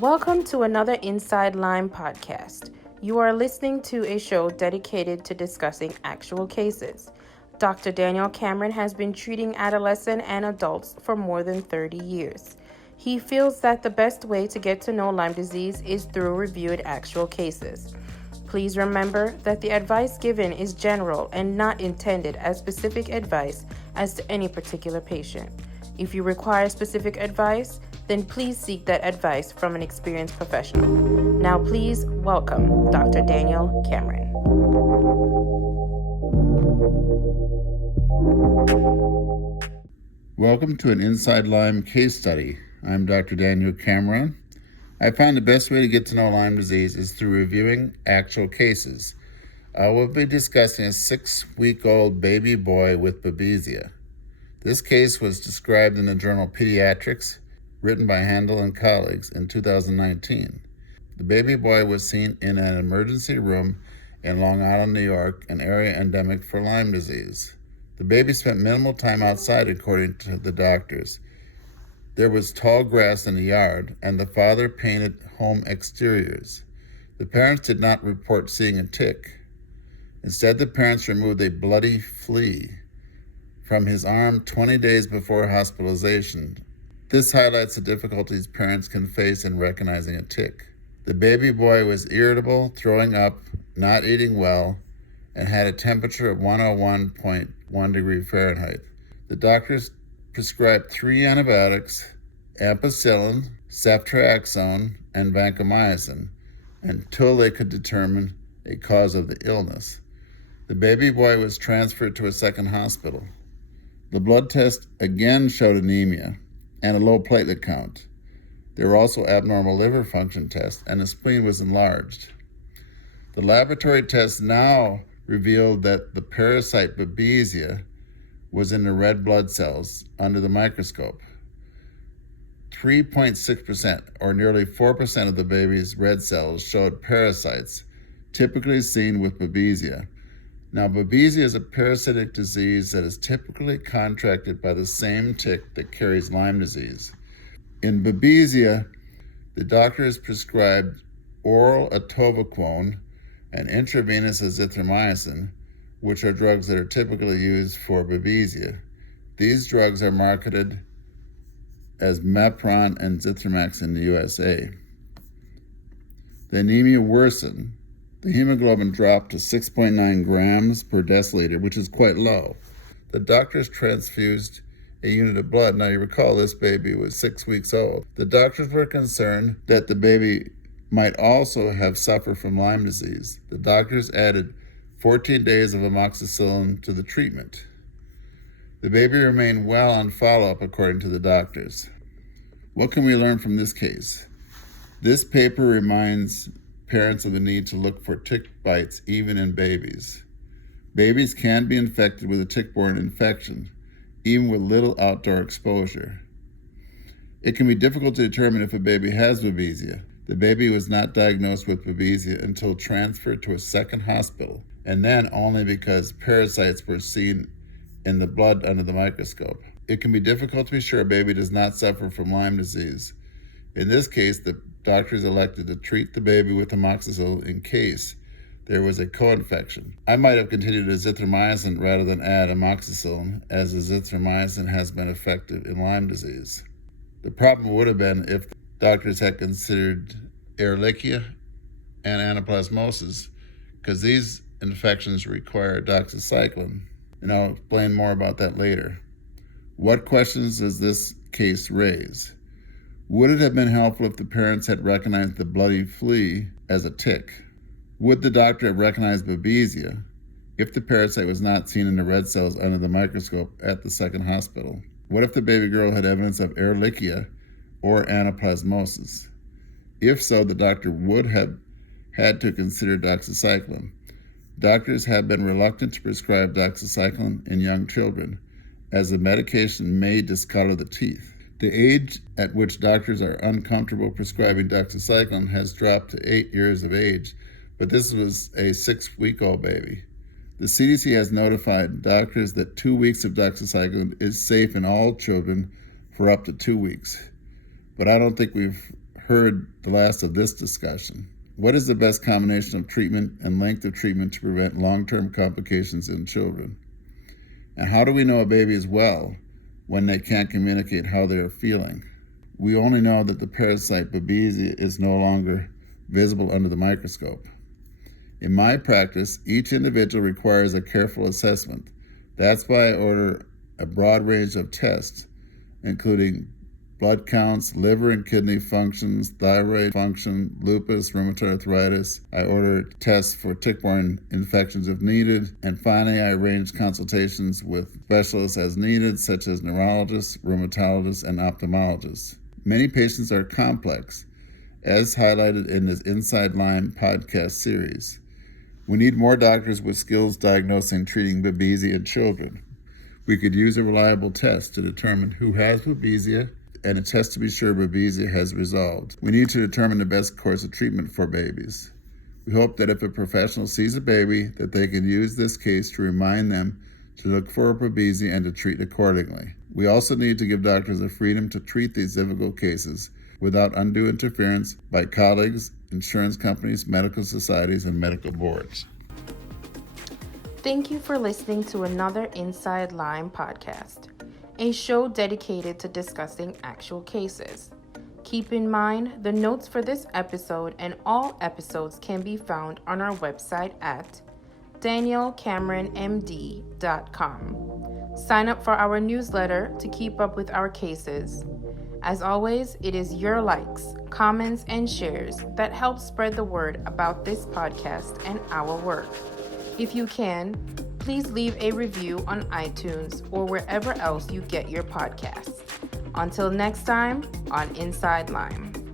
Welcome to another Inside Lyme Podcast. You are listening to a show dedicated to discussing actual cases. Dr. Daniel Cameron has been treating adolescents and adults for more than 30 years. He feels that the best way to get to know Lyme disease is through reviewed actual cases. Please remember that the advice given is general and not intended as specific advice as to any particular patient. If you require specific advice, then please seek that advice from an experienced professional. Now please welcome Dr. Daniel Cameron. Welcome to an Inside Lyme case study. I'm Dr. Daniel Cameron. I found the best way to get to know Lyme disease is through reviewing actual cases. I will be discussing a 6-week-old baby boy with Babesia. This case was described in the journal Pediatrics, written by Handel and colleagues in 2019. The baby boy was seen in an emergency room in Long Island, New York, an area endemic for Lyme disease. The baby spent minimal time outside, according to the doctors. There was tall grass in the yard, and the father painted home exteriors. The parents did not report seeing a tick. Instead, the parents removed a bloody flea from his arm 20 days before hospitalization. This highlights the difficulties parents can face in recognizing a tick. The baby boy was irritable, throwing up, not eating well, and had a temperature of 101.1 degree Fahrenheit. The doctors prescribed 3 antibiotics, ampicillin, ceftriaxone, and vancomycin, until they could determine a cause of the illness. The baby boy was transferred to a second hospital. The blood test again showed anemia and a low platelet count. There were also abnormal liver function tests, and the spleen was enlarged. The laboratory tests now revealed that the parasite Babesia was in the red blood cells under the microscope. 3.6%, or nearly 4% of the baby's red cells showed parasites, typically seen with Babesia. Now, Babesia is a parasitic disease that is typically contracted by the same tick that carries Lyme disease. In Babesia, the doctors prescribed oral atovaquone and intravenous azithromycin, which are drugs that are typically used for Babesia. These drugs are marketed as Mepron and Zithromax in the USA. The anemia worsened. The hemoglobin dropped to 6.9 grams per deciliter, which is quite low. The doctors transfused a unit of blood. Now, you recall this baby was 6 weeks old. The doctors were concerned that the baby might also have suffered from Lyme disease. The doctors added 14 days of amoxicillin to the treatment. The baby remained well on follow-up, according to the doctors. What can we learn from this case? This paper reminds parents of the need to look for tick bites even in babies. Babies can be infected with a tick-borne infection, even with little outdoor exposure. It can be difficult to determine if a baby has Babesia. The baby was not diagnosed with Babesia until transferred to a second hospital, and then only because parasites were seen in the blood under the microscope. It can be difficult to be sure a baby does not suffer from Lyme disease. In this case, the doctors elected to treat the baby with amoxicillin in case there was a co-infection. I might have continued azithromycin rather than add amoxicillin, as azithromycin has been effective in Lyme disease. The problem would have been if doctors had considered Ehrlichia and anaplasmosis, because these infections require doxycycline, and I'll explain more about that later. What questions does this case raise? Would it have been helpful if the parents had recognized the bloody flea as a tick? Would the doctor have recognized Babesia if the parasite was not seen in the red cells under the microscope at the second hospital? What if the baby girl had evidence of Ehrlichia or anaplasmosis? If so, the doctor would have had to consider doxycycline. Doctors have been reluctant to prescribe doxycycline in young children, as the medication may discolor the teeth. The age at which doctors are uncomfortable prescribing doxycycline has dropped to 8 years of age, but this was a 6-week-old baby. The CDC has notified doctors that 2 weeks of doxycycline is safe in all children for up to 2 weeks, but I don't think we've heard the last of this discussion. What is the best combination of treatment and length of treatment to prevent long-term complications in children? And how do we know a baby is well when they can't communicate how they are feeling? We only know that the parasite Babesia is no longer visible under the microscope. In my practice, each individual requires a careful assessment. That's why I order a broad range of tests, including blood counts, liver and kidney functions, thyroid function, lupus, rheumatoid arthritis. I order tests for tick-borne infections if needed. And finally, I arrange consultations with specialists as needed, such as neurologists, rheumatologists, and ophthalmologists. Many patients are complex, as highlighted in this Inside Lyme podcast series. We need more doctors with skills diagnosing and treating Babesia in children. We could use a reliable test to determine who has Babesia and a test to be sure Babesia has resolved. We need to determine the best course of treatment for babies. We hope that if a professional sees a baby, that they can use this case to remind them to look for a Babesia and to treat accordingly. We also need to give doctors the freedom to treat these difficult cases without undue interference by colleagues, insurance companies, medical societies, and medical boards. Thank you for listening to another Inside Lyme podcast, a show dedicated to discussing actual cases. Keep in mind, the notes for this episode and all episodes can be found on our website at danielcameronmd.com. Sign up for our newsletter to keep up with our cases. As always, it is your likes, comments, and shares that help spread the word about this podcast and our work. If you can, please leave a review on iTunes or wherever else you get your podcasts. Until next time on Inside Lyme.